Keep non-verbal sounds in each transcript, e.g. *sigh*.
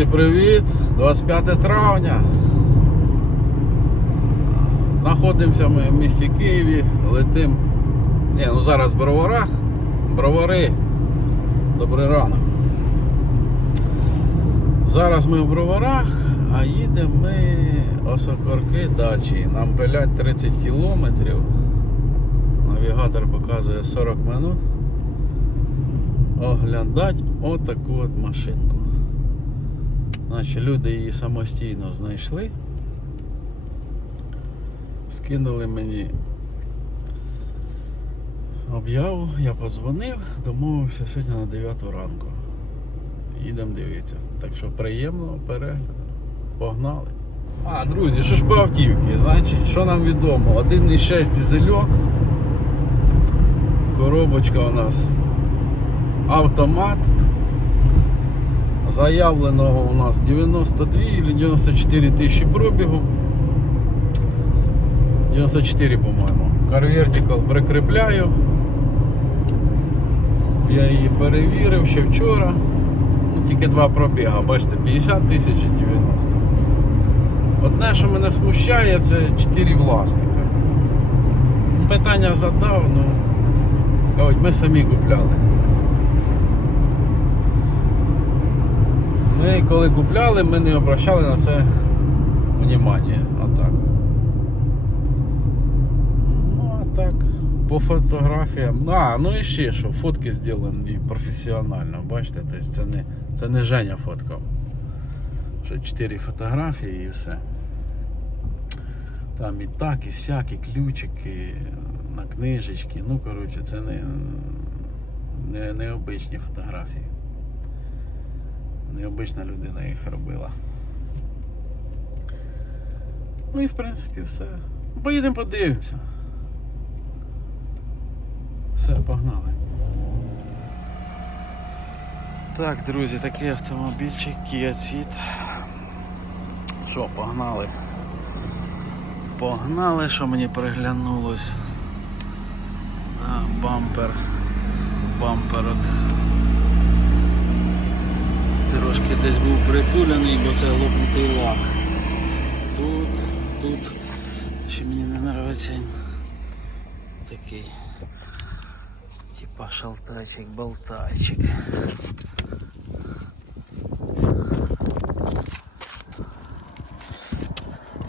Друзі, привіт! 25 травня. Знаходимося ми в місті Києві, летим. Ні, ну зараз в Броварах. Бровари. Добрий ранок. Зараз ми в Броварах, а їдемо ми осокорки дачі. Нам пилять 30 кілометрів. Навігатор показує 40 минут. Оглядать отаку от машинку. Значить, люди її самостійно знайшли. Скинули мені об'яву, я подзвонив, домовився сьогодні на 9 ранку. Їдемо дивитися. Так що приємного перегляду. Погнали. А, друзі, що ж по автівці? Значить, що нам відомо? 1,6 дизельок. Коробочка у нас автомат. Заявленого у нас 92 или 94 тисячі пробігу. 94, по-моєму. Car прикріпляю. Я її перевірив ще вчора. Ну, тільки два пробіга, бачите, 50 тисяч і 90. Одне, що мене смущає, це 4 власника. Ну, Питання задав, ну кажуть, ми самі купляли. Ми коли купляли, ми не обращали на це внимання. Отак. Ну, а так, по фотографіям. Ну, А, ну і ще що, фотки зроблені професіонально, бачите, тобто це не, це не Женя фоткав. Що 4 фотографії і все. Там і так, і сяк, і ключики, на книжечки. Ну, коротше, це не, не, не обичні фотографії. Необична людина їх робила. Ну і в принципі все. Поїдемо подивимося. Все, погнали. Так, друзі, такий автомобільчик Kia Ceed. Що, погнали? Погнали, що мені приглянулось. А, бампер. Бампер от трошки десь був притулений, бо це лопнутий лак. Тут, тут, ще мені не подобається такий. Типа шалтайчик, болтайчик.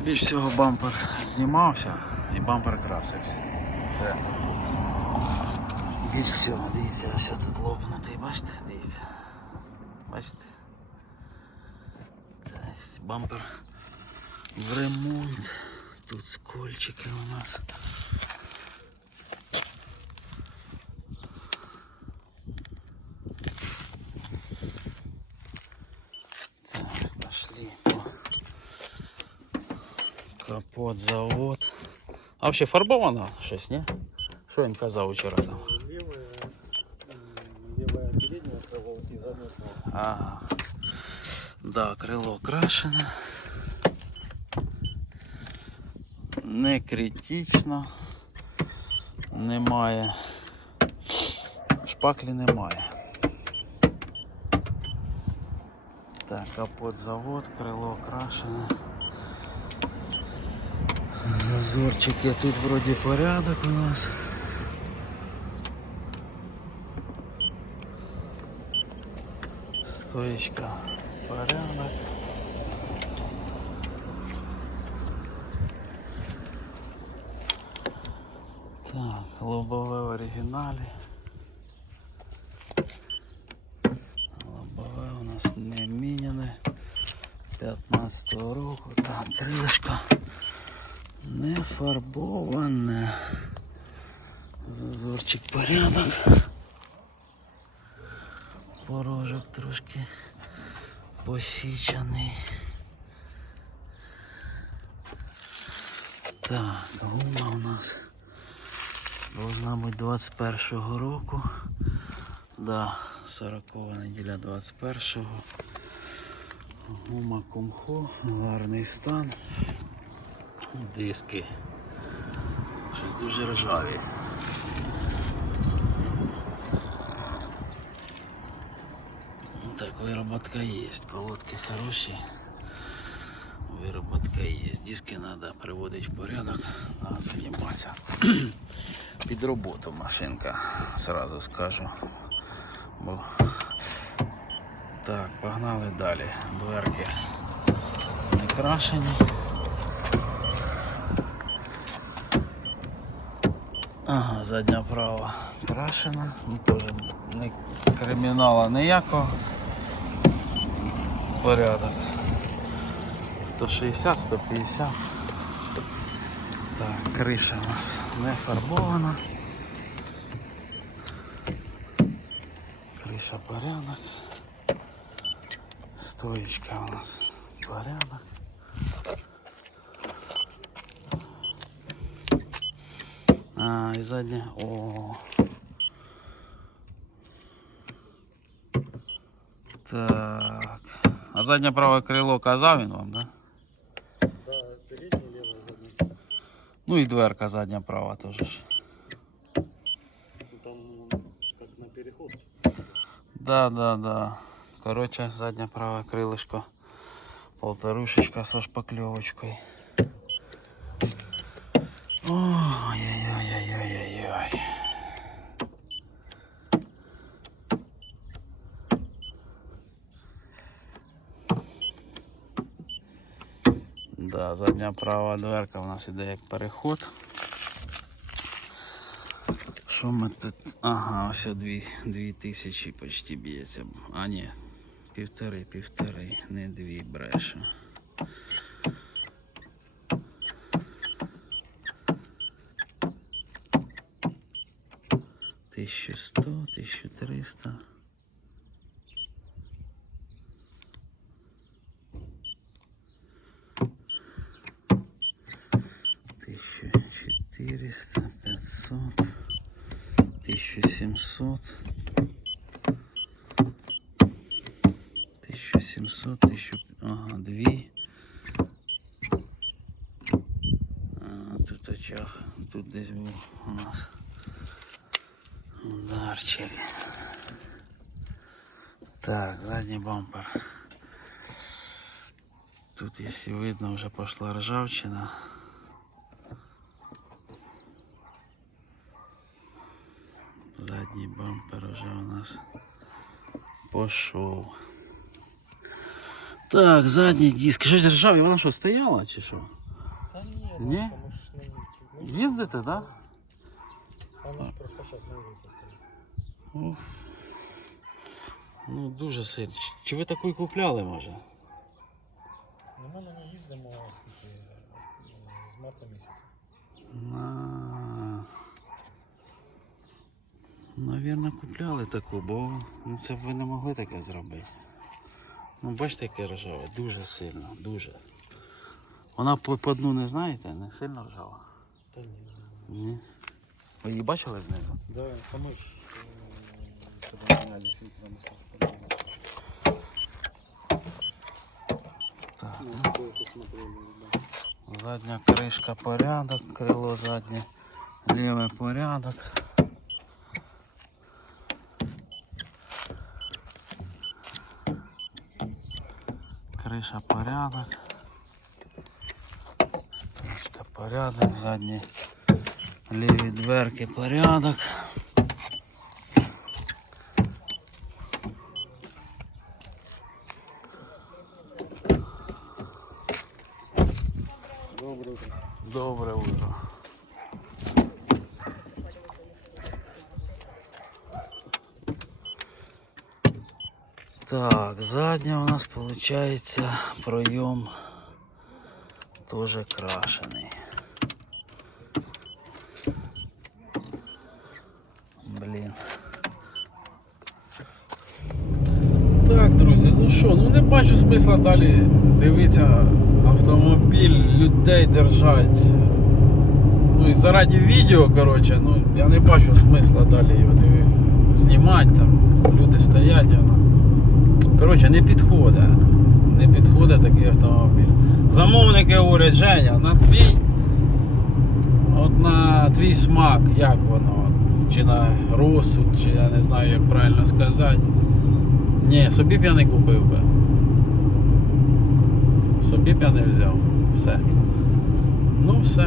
Більш всього бампер знімався і бампер красився. Все. Більш всього, дивіться, ось тут лопнутий, бачите, дивіться. Бачите? Бампер в ремонт. Тут скольчики у нас. Так, пошли. Капот, завод. А вообще фарбовано щось, ні? Що він казав вчора там? Левая, м, левая передняя крыло и задняя. Ага. Да, крило крашене. Не критично. Немає. Шпаклі немає. Так, капот завод, крило крашене. Зазорчики тут вроді порядок у нас. Стоечка, порядок. Так, лобове в оригіналі. Лобове у нас не міняне. 15 року. Так, крилишко не фарбоване. Зазорчик порядок. Порожок трошки посічений. Так, гума у нас должна бути 21-го року. Да, 40 неділя 21-го. Гума комхо, гарний стан. Диски. Щось дуже ржаві. Вироботка є, колодки хороші. Вироботка є. Диски треба приводити в порядок, треба займатися. *clears throat* Під роботу машинка, сразу скажу. Бо... Так, погнали далі. Дверки не крашені. Ага, задня права крашена. Ну, теж не кримінала ніякого. Порядок. 160, 150. Так, криша у нас не фарбована. Криша порядок. Стоечка у нас порядок. А, і задня. О. Так. А заднє праве крило казав він вам, да? Да, передний, левый, задний. Ну і дверка задня права теж. ж. Ну, Там как на переход. Да, да, да. Короче, заднє праве крилишко. Полторушечка со шпакльовочкою. Ой-ой-ой-ой-ой-ой. Да, задня права дверка у нас іде як переход. Що ми тут? Ага, ось дві, дві тисячі почти б'ється. А ні, півтори, півтори, не дві брешу. Тисячу сто, тисячу триста. 400, 500, 1700, 1700, 1000, ага, 2. А, тут очах, тут десь був у нас ударчик. Так, задний бампер. Тут, если видно, уже пошла ржавчина. Задній бампер вже у нас пішов. Так, задній диск. Що ж ржаві, вона що, стояла чи що? Да нет, Не? ну, мы ж на мы ж- Їздите, так? Да? Она ж просто сейчас на улице стоит. Ух. Ну, дуже сильно. Чи- Чи ви такий купляли, може? Ну, ми на ній їздимо скільки е, з марта місяця. На... Навірно, купляли таку, бо ну, це б ви не могли таке зробити. Ну, бачите, яке ржаве, дуже сильно, дуже. Вона по, по дну не знаєте, не сильно ржава. Та ні. Ні. Ви її бачили знизу? Да, а ми ж е, міняли фільтри. Так. Ну. Задня кришка порядок, крило заднє, ліве порядок. Криша порядок. Стрічка порядок, задні ліві дверки порядок. Добре утро. Добре утро. Так, задня у нас получается проем тоже крашеный. Блін. Так, друзі, ну що, ну не бачу смисла далі дивитися автомобіль, людей держать. Ну і заради відео, коротше, ну я не бачу смисла далі його диви- знімати там. Люди стоять, воно. Коротше, не підходить. Не підходить такий автомобіль. Замовники говорять, Женя, на твій. От на твій смак, як воно? Чи на розсуд, чи я не знаю, як правильно сказати. Ні, собі б я не купив би. Собі б я не взяв. Все. Ну все.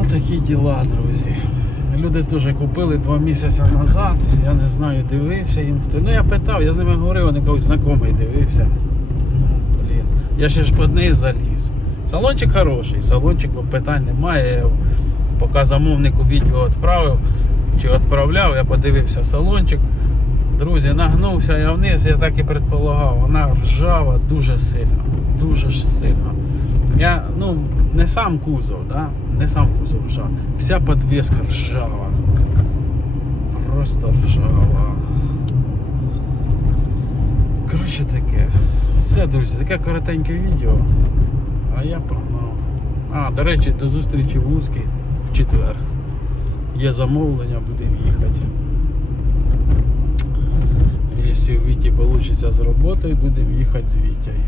Ось такі діла, друзі. Люди теж купили два місяці назад. Я не знаю, дивився їм хто. Ну я питав, я з ними говорив, вони когось знайомий дивився. Ну, блін. Я ще ж під неї заліз. Салончик хороший, салончик питань немає. Поки замовнику відео відправив чи відправляв, я подивився салончик. Друзі, нагнувся я вниз, я так і предполагав, вона ржава дуже сильно, дуже ж сильно. Я, ну, не сам кузов, да? не сам кузов ржав. Вся подвеска ржава. Просто ржава. Коротше таке. Все, друзі, таке коротеньке відео. А я погнав. А, до речі, до зустрічі в Луцькій в четвер. Є замовлення, будемо їхати. Якщо у Віті вийде з роботою, будемо їхати з Вітєю.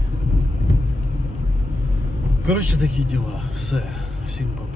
Коротше, такі діла. Все. Всім пока.